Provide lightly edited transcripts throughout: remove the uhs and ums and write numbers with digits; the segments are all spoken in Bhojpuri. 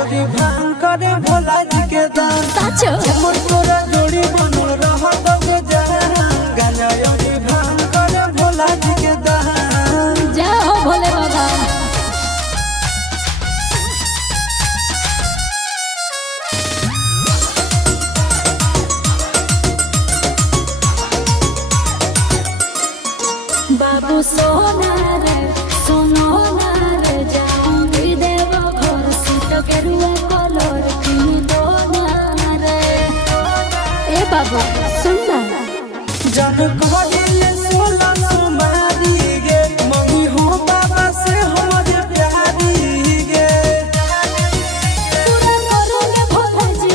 योरी भांग करे भोला जी के दान साचो हमर तोरा जोड़ी बनल रहत के जहान गाना योरी भांग करे भोला जी के दान जय हो भोले बाबा। बाबू सोना रे सोनो ना रे जाऊंगी देव घर सीट के रुआ कलर किनी दो ना रे। ए बाबू सुन ना जन कहले सोला सुमारी गे मम्मी हो बाबा से हमर प्यारी गे पूरा करोगे भोला जी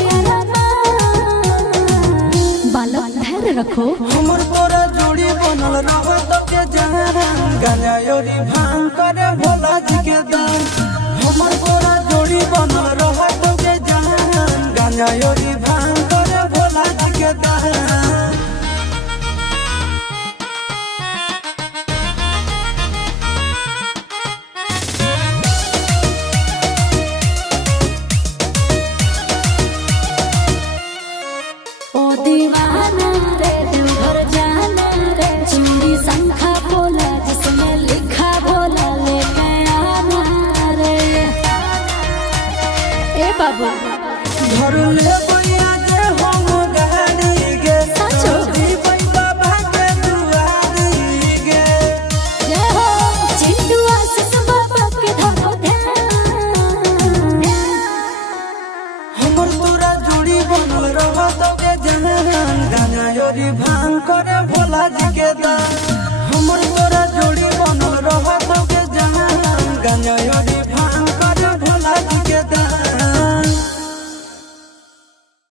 बालक धैर्य रखो हमर तोरा जोड़ी बनल रहत के जहान गाना योरी भांग करे भोला जी के दान हमर तोरा जोड़ी बनल रहत के जहान गाना योरी भांग करे भोला जी के दान ओ दीवाना रे देवघर जाना रे चूड़ी शंखा बोला जिसमें लिखा बोला लेके आना रे। ए बाबू घर ले बैया जे हम गाड़ी गे साचो जीवन बाबा के दुआरी गे जय हो चिंटू आशीष बाबा के धरो ध्यान हमर तोरा जोड़ी बनल रहत के जहान गाना योरी भांग करे भोला जी के दान